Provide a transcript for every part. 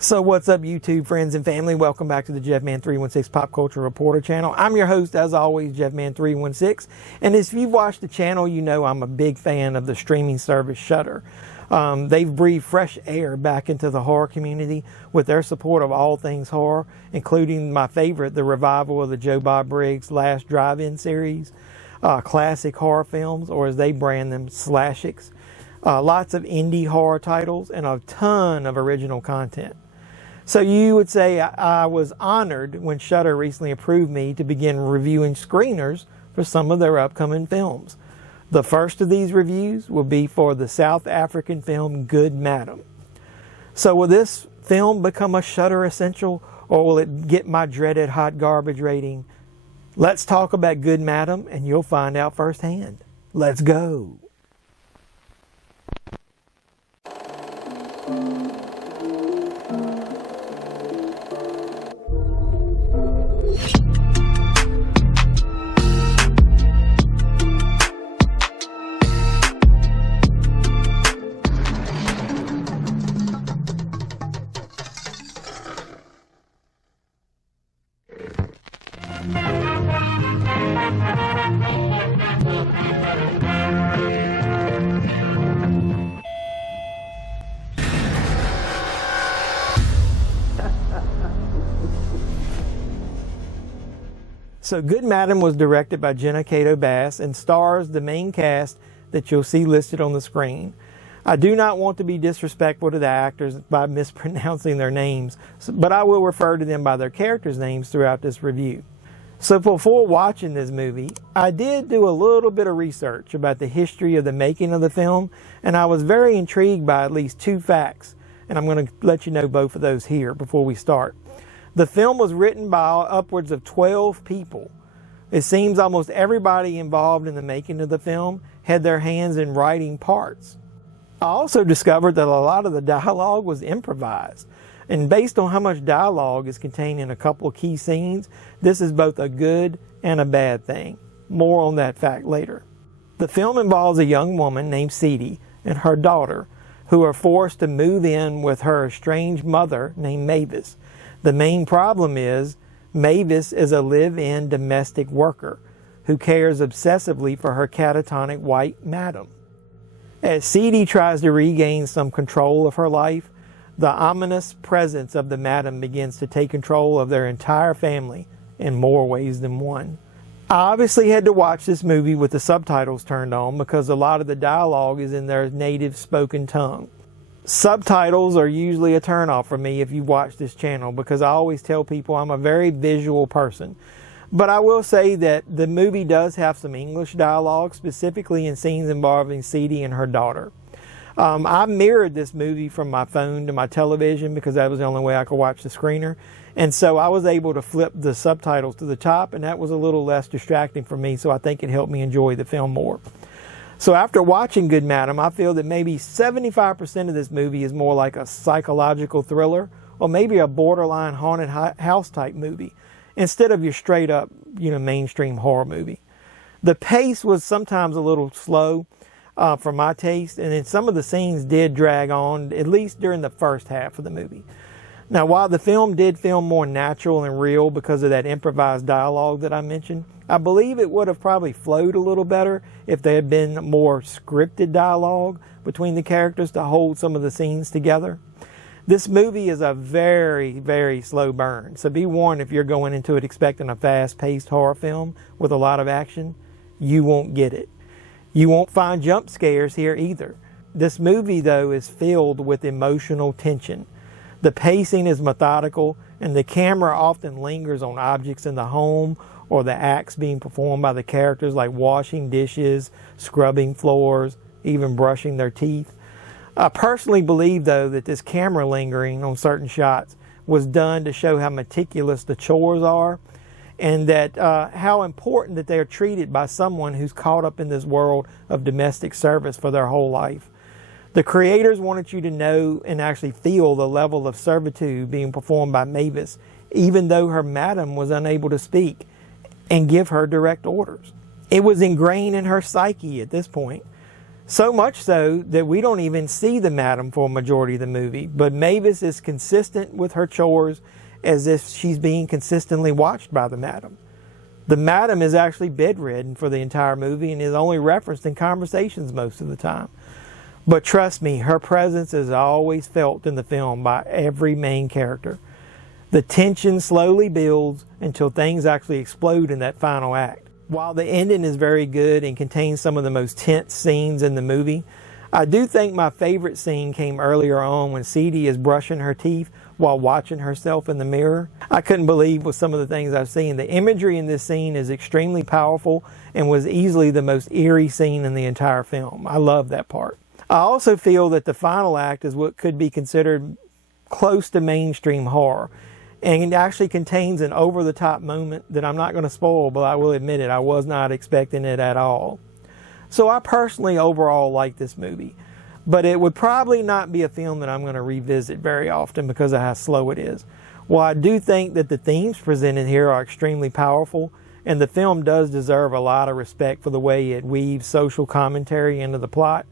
So what's up, YouTube friends and family? Welcome back to the JeffMan316 Pop Culture Reporter channel. I'm your host, as always, JeffMan316. And if you've watched the channel, you know I'm a big fan of the streaming service Shudder. They've breathed fresh air back into the horror community with their support of all things horror, including my favorite, the revival of the Joe Bob Briggs Last Drive-In series, classic horror films, or as they brand them, slashics. Lots of indie horror titles and a ton of original content. So you would say I was honored when Shudder recently approved me to begin reviewing screeners for some of their upcoming films. The first of these reviews will be for the South African film Good Madam. So will this film become a Shudder essential, or will it get my dreaded hot garbage rating? Let's talk about Good Madam and you'll find out firsthand. Let's go. So Good Madam was directed by Jenna Cato Bass and stars the main cast that you'll see listed on the screen. I do not want to be disrespectful to the actors by mispronouncing their names, but I will refer to them by their characters' names throughout this review. So before watching this movie, I did do a little bit of research about the history of the making of the film, and I was very intrigued by at least two facts, and I'm going to let you know both of those here before we start. The film was written by upwards of 12 people. It seems almost everybody involved in the making of the film had their hands in writing parts. I also discovered that a lot of the dialogue was improvised. And based on how much dialogue is contained in a couple of key scenes, this is both a good and a bad thing. More on that fact later. The film involves a young woman named Ceedie and her daughter, who are forced to move in with her estranged mother named Mavis. The main problem is Mavis is a live-in domestic worker who cares obsessively for her catatonic white madam. As Ceedie tries to regain some control of her life, the ominous presence of the madam begins to take control of their entire family in more ways than one. I obviously had to watch this movie with the subtitles turned on because a lot of the dialogue is in their native spoken tongue. Subtitles are usually a turnoff for me if you watch this channel because I always tell people I'm a very visual person. But I will say that the movie does have some English dialogue, specifically in scenes involving Ceedie and her daughter. I mirrored this movie from my phone to my television because that was the only way I could watch the screener. And so I was able to flip the subtitles to the top, and that was a little less distracting for me, so I think it helped me enjoy the film more. So after watching Good Madam, I feel that maybe 75% of this movie is more like a psychological thriller or maybe a borderline haunted house type movie instead of your straight up, mainstream horror movie. The pace was sometimes a little slow for my taste, and then some of the scenes did drag on, at least during the first half of the movie. Now, while the film did feel more natural and real because of that improvised dialogue that I mentioned, I believe it would have probably flowed a little better if there had been more scripted dialogue between the characters to hold some of the scenes together. This movie is a very, very slow burn, so be warned if you're going into it expecting a fast-paced horror film with a lot of action, you won't get it. You won't find jump scares here either. This movie, though, is filled with emotional tension. The pacing is methodical, and the camera often lingers on objects in the home or the acts being performed by the characters, like washing dishes, scrubbing floors, even brushing their teeth. I personally believe, though, that this camera lingering on certain shots was done to show how meticulous the chores are, and that how important that they are treated by someone who's caught up in this world of domestic service for their whole life. The creators wanted you to know and actually feel the level of servitude being performed by Mavis, even though her madam was unable to speak and give her direct orders. It was ingrained in her psyche at this point. So much so that we don't even see the madam for a majority of the movie, but Mavis is consistent with her chores as if she's being consistently watched by the madam. The madam is actually bedridden for the entire movie and is only referenced in conversations most of the time. But trust me, her presence is always felt in the film by every main character. The tension slowly builds until things actually explode in that final act. While the ending is very good and contains some of the most tense scenes in the movie, I do think my favorite scene came earlier on when Ceedie is brushing her teeth while watching herself in the mirror. I couldn't believe with some of the things I've seen. The imagery in this scene is extremely powerful and was easily the most eerie scene in the entire film. I love that part. I also feel that the final act is what could be considered close to mainstream horror. And it actually contains an over-the-top moment that I'm not going to spoil, but I will admit it, I was not expecting it at all. So I personally overall like this movie, but it would probably not be a film that I'm going to revisit very often because of how slow it is. While I do think that the themes presented here are extremely powerful, and the film does deserve a lot of respect for the way it weaves social commentary into the plot,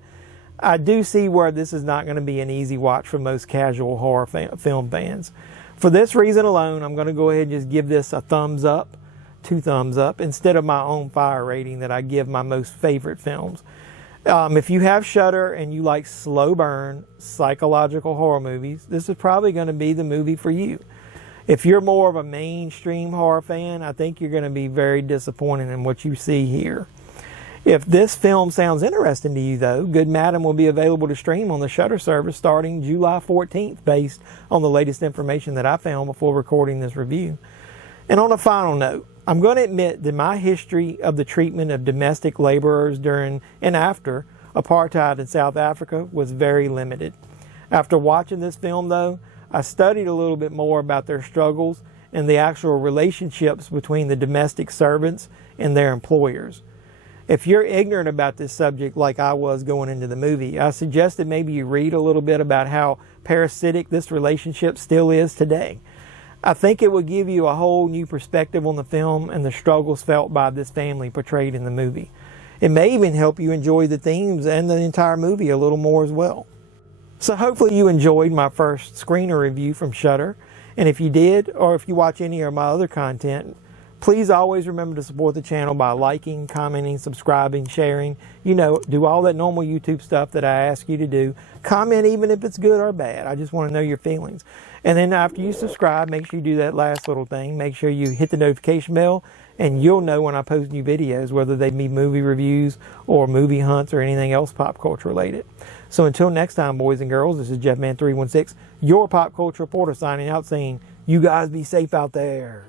I do see where this is not going to be an easy watch for most casual horror film fans. For this reason alone, I'm going to go ahead and just give this a thumbs up, 2 thumbs up, instead of my own fire rating that I give my most favorite films. If you have Shudder and you like slow burn, psychological horror movies, this is probably going to be the movie for you. If you're more of a mainstream horror fan, I think you're going to be very disappointed in what you see here. If this film sounds interesting to you, though, Good Madam will be available to stream on the Shudder service starting July 14th, based on the latest information that I found before recording this review. And on a final note, I'm going to admit that my history of the treatment of domestic laborers during and after apartheid in South Africa was very limited. After watching this film, though, I studied a little bit more about their struggles and the actual relationships between the domestic servants and their employers. If you're ignorant about this subject like I was going into the movie, I suggest that maybe you read a little bit about how parasitic this relationship still is today. I think it would give you a whole new perspective on the film and the struggles felt by this family portrayed in the movie. It may even help you enjoy the themes and the entire movie a little more as well. So hopefully you enjoyed my first screener review from Shudder. And if you did, or if you watch any of my other content, please always remember to support the channel by liking, commenting, subscribing, sharing. You know, do all that normal YouTube stuff that I ask you to do. Comment even if it's good or bad. I just want to know your feelings. And then after you subscribe, make sure you do that last little thing. Make sure you hit the notification bell, and you'll know when I post new videos, whether they be movie reviews or movie hunts or anything else pop culture related. So until next time, boys and girls, this is JeffMan316, your pop culture reporter, signing out saying, you guys be safe out there.